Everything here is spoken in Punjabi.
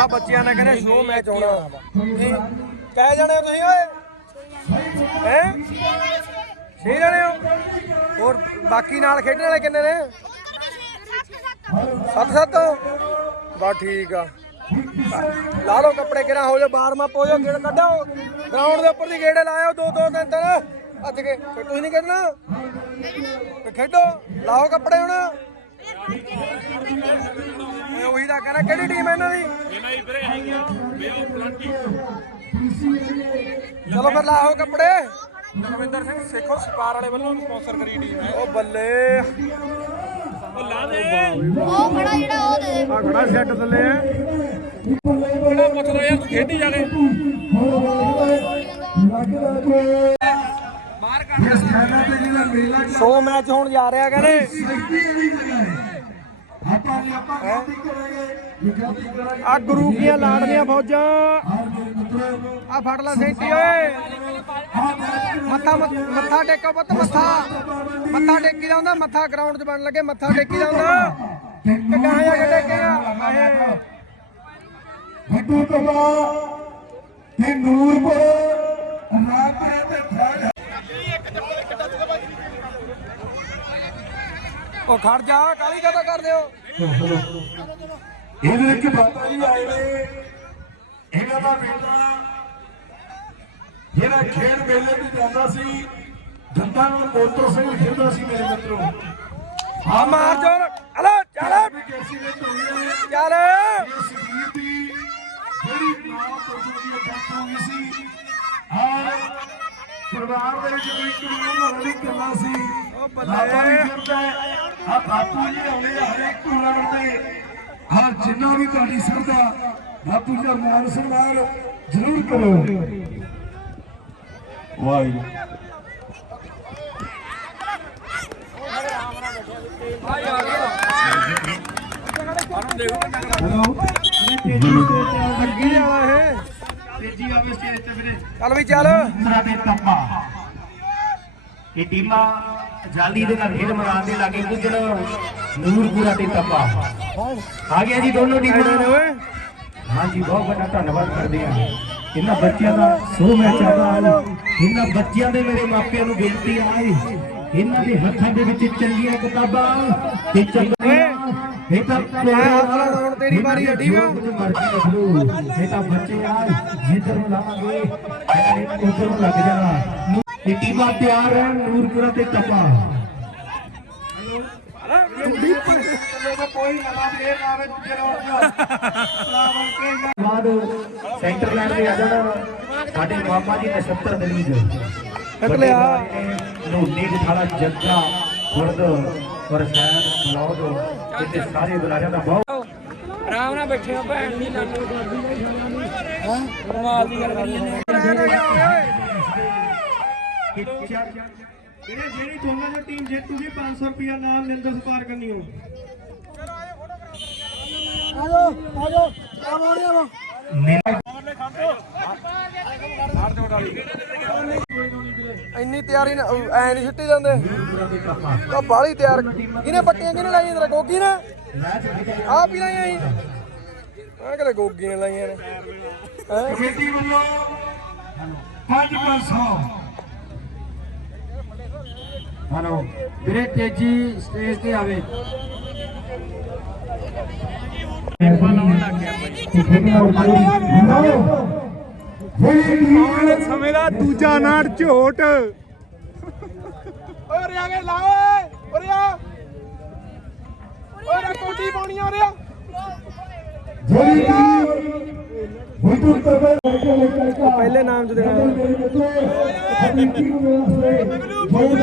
ਆ ਬੱਚਿਆਂ ਨੇ ਕਹਿੰਦੇ ਸ਼ੋ ਮੈਚ ਹੋਣਾ। ਕਹਿ ਜਾਣੇ ਹੋ ਤੁਸੀਂ ਓਏ। ਹੈ? ਛੇ ਜਣੇ ਹੋ? ਹੋਰ ਬਾਕੀ ਨਾਲ ਖੇਡਣ ਵਾਲੇ ਕਿੰਨੇ ਨੇ? ਸੱਤ ਸੱਤ ਬਾ ਠੀਕ ਆ। ਲਾ ਲਓ ਕੱਪੜੇ ਕਿਹੜਾ ਹੋ ਜਾ ਬਾਰਮਾ ਪੋਜੋ ਗੇੜ ਕੱਢੋ ਗਰਾਊਂਡ ਦੇ ਉੱਪਰ ਦੀ ਗੇੜੇ ਲਾਇਓ ਦੋ ਦੋ ਤਿੰਨ ਤਿੰਨ। ਅੱਜ ਕੇ ਫਿਰ ਤੁਸੀਂ ਨਹੀਂ ਖੇਡਣਾ? ਤੇ ਖੇਡੋ। ਲਾਓ ਕੱਪੜੇ ਹੁਣ। ਇਹ ਉਹੀ ਤਾਂ ਕਹਿੰਦਾ ਕਿਹੜੀ ਟੀਮ ਹੈ ਇਹਨਾਂ ਦੀ? ਇਹਨਾਂ ਦੀ ਵੀਰੇ ਹੈਗੀਆਂ ਮੇਓ ਪਲੰਟੀ ਚਲੋ ਫਿਰ ਲਾਓ ਕੱਪੜੇ। ਰਵਿੰਦਰ ਸਿੰਘ ਸੇਖੋ ਸਪਾਰ ਵਾਲੇ ਵੱਲੋਂ ਸਪਾਂਸਰ ਕਰੀ ਟੀਮ ਹੈ। ਉਹ ਬੱਲੇ। ਉਹ ਲਾ ਦੇ। ਉਹ ਖੜਾ ਜਿਹੜਾ ਉਹ ਦੇ ਆ ਖੜਾ ਸੈੱਟ ਥੱਲੇ ਆ ਬੜਾ ਪੁੱਛਦਾ ਯਾਰ ਤੂੰ ਖੇਡੀ ਜਾ ਕੇ। ਮਾਰ ਕਰ ਮੈਚ ਹੋਣ ਜਾ ਰਿਹਾ ਕਹਿੰਦੇ ਆ ਗੁਰੂ ਕੀਆਂ ਲਾੜਨੀਆਂ ਫੌਜਾਂ। ਆ ਫੜ ਲੈ ਸੈਂਟੀ ਓਏ। ਮੱਥਾ ਮੱਥਾ ਟੇਕੋ ਪੁੱਤ ਮੱਥਾ। ਮੱਥਾ ਟੇਕੀ ਦਾ ਹੁੰਦਾ ਮੱਥਾ ਗਰਾਊਂਡ 'ਚ ਬਣ ਲੱਗੇ ਮੱਥਾ ਟੇਕੀ ਦਾ ਹੁੰਦਾ ਕਿ ਗਾਂ ਜਾ ਕੇ ਟੇਕਿਆ ਵੱਡੂ ਤਬਾ ਤੇ ਨੂਰਪੁਰ ਰਾਪਰੇ ਤੇ ਠਾੜ ਉਹ ਖੜ ਜਾ ਕਾਲੀ ਕਦਾ ਕਰਦੇ ਹੋ? ਇਹਦੇ ਵਿੱਚ ਬਾਬਾ ਜੀ ਆਏ ਨੇ। ਇਹਨਾਂ ਦਾ ਬੇਟਾ ਜਿਹੜਾ ਖੇਡ ਮੇਲੇ ਵੀ ਜਾਂਦਾ ਸੀ ਦੰਦਾਂ ਨਾਲ ਮੋਟਰ ਸਿੰਘ ਖੇਡਦਾ ਸੀ ਮੇਰੇ ਮਿੱਤਰੋ। ਆ ਮਾਰ ਜੋਰ ਹਲੋ ਚੱਲ ਹੈ। ਚੱਲ। ਗੀਤ ਦੀ ਜਿਹੜੀ ਮਾਂ ਤੋਂ ਦੀ ਡੈਥ ਹੋ ਗਈ ਸੀ ਔਰ ਪਰਿਵਾਰ ਦੇ ਵਿੱਚ ਕੋਈ ਕਾਨੂੰਨ ਨਹੀਂ ਕਰਨਾ ਸੀ। ਉਹ ਬਾਬਾ ਵੀ ਬੱਲੇ ਫਿਰਦਾ ਆ ਬਾਪੂ ਜੀ ਆਉਂਦੇ ਆ ਹਰੇਕ ਟੂਰਨਾਮੈਂਟ ਤੇ ਹਾਂ ਜਿੰਨਾ ਵੀ ਤੁਹਾਡੀ ਸਰਦਾ ਬਾਪੂ ਜੀ ਦਾ ਮਾਨ ਸਨਮਾਨ ਜ਼ਰੂਰ ਕਰੋ। ਵਾਹਿਗੁਰੂ। ਹੈਲੋ ਤੇਜੀ ਆਵੇ ਸਟੇਜ ਤੇ ਵੀਰੇ। ਚੱਲ ਵੀ ਚੱਲ। ਇਹ ਟੀਮਾਂ ਜਲਦੀ ਦੇ ਨਾਲ ਖੇਡ ਮੈਦਾਨ ਦੇ ਲਾਗੇ ਪੁੱਜਣ। ਨੂਰਪੁਰਾ ਤੇ ਤੱਪਾ। ਆ ਗਿਆ ਜੀ ਦੋਨੋਂ ਟੀਮਾਂ। ਹਾਂਜੀ ਬਹੁਤ ਵੱਡਾ ਧੰਨਵਾਦ ਕਰਦੇ ਆ ਇਹਨਾਂ ਬੱਚਿਆਂ ਦਾ ਸੋ ਮੈਂ ਚਾਹਦਾ ਇਹਨਾਂ ਬੱਚਿਆਂ ਦੇ ਮੇਰੇ ਮਾਪਿਆਂ ਨੂੰ ਬੇਨਤੀ ਆਈ ਇਹਨਾਂ ਦੇ ਹੱਥਾਂ ਦੇ ਵਿੱਚ ਚੰਗੀਆਂ ਕਿਤਾਬਾਂ ਤੇ ਚੰਗੀਆਂ ਇਹ ਤਾਂ ਹੱਥ ਲਾਉਣ ਤੇਰੀ ਵਾਰੀ ਰੱਖ ਲਓ। ਇਹ ਤਾਂ ਬੱਚੇ ਆ ਜਿੱਧਰ ਨੂੰ ਲਾਵਾਂਗੇ ਇਹ ਉਧਰ ਨੂੰ ਲੱਗ ਜਾਣਾ। ਇਹ ਟੀਮਾਂ ਤਿਆਰ ਹੈ ਨੂਰਪੁਰਾ ਤੇ ਤਪਾ। ਕੋਈ ਨਵਾਂ ਪਲੇਅਰ ਆਵੇ ਬਾਅਦ ਸੈਂਟਰ ਲਾਈਨ ਤੇ ਆ ਜਾਣਾ ਸਾਡੇ ਮਾਮਾ ਜੀ ਨਛੱਤਰ ਦਲੀ ਦੇ ਕੱਟ ਲਿਆ। ਲੋਨੀ ਖਾਲਾ ਜੱਗਾ ਖੁਰਦ ਔਰ ਸ਼ਹਿਰ ਮਲੌਦ ਇੱਥੇ ਸਾਰੇ ਬੁਲਾਰਿਆਂ ਦਾ ਬਹੁਤ ਆਰਾਮ ਨਾਲ ਬੈਠੇ ਹੋ ਭੈਣ ਦੀ ਨਾਨੀ ਹਾਂ। ਕਮਾਲ ਦੀ ਗੱਲ ਕਰੀ ਜਾਂਦੇ ਵੀਰੇ ਜਿਹੜੀ ਦੋਨਾਂ ਦੀ ਟੀਮ ਜਿੱਤੂਗੀ 500 ਰੁਪਿਆ ਨਾਮ ਨਿੰਦਰ ਸਪਾਰ ਕਰਨੀ ਹੋ ਇੰਨੀ ਤਿਆਰੀ ਨਾ ਐ ਨਹੀਂ ਛੁੱਟੀ ਜਾਂਦੇ। ਤਾਂ ਬਾਹਲੀ ਤਿਆਰ। ਕਿਹਨੇ ਪੱਟੀਆਂ ਕਿਹਨੇ ਲਾਈਆਂ ਤੇਰਾ ਗੋਗੀ ਨੇ? ਆ ਵੀ ਲਾਈਆਂ ਸੀ। ਆ ਕਿਹੜੇ ਗੋਗੀ ਨੇ ਲਾਈਆਂ ਨੇ। ਹੈਂ? ਕਮੇਟੀ ਵੱਲੋਂ 5-500 ਹਲੋ ਵੀਰੇ ਤੇਜੀ ਸਟੇਜ ਤੇ ਆਵੇ। ਆਉਣ ਸਮੇਂ ਦਾ ਦੂਜਾ ਨਾੜ ਝੋਟ। ਓਏ ਰਿਆ ਕੇ ਲਾ ਓਏ ਓਏ ਰਿਆ ਓਏ ਰਿਆ ਕੋਟੀ ਪਾਉਣੀ ਆ ਰਿਆ ਜਿਹੜੀ ਹੁਜੂਰ ਤਬੇ ਪਹਿਲੇ ਨਾਮ ਚ ਦੇਣਾ। ਬਹੁਤ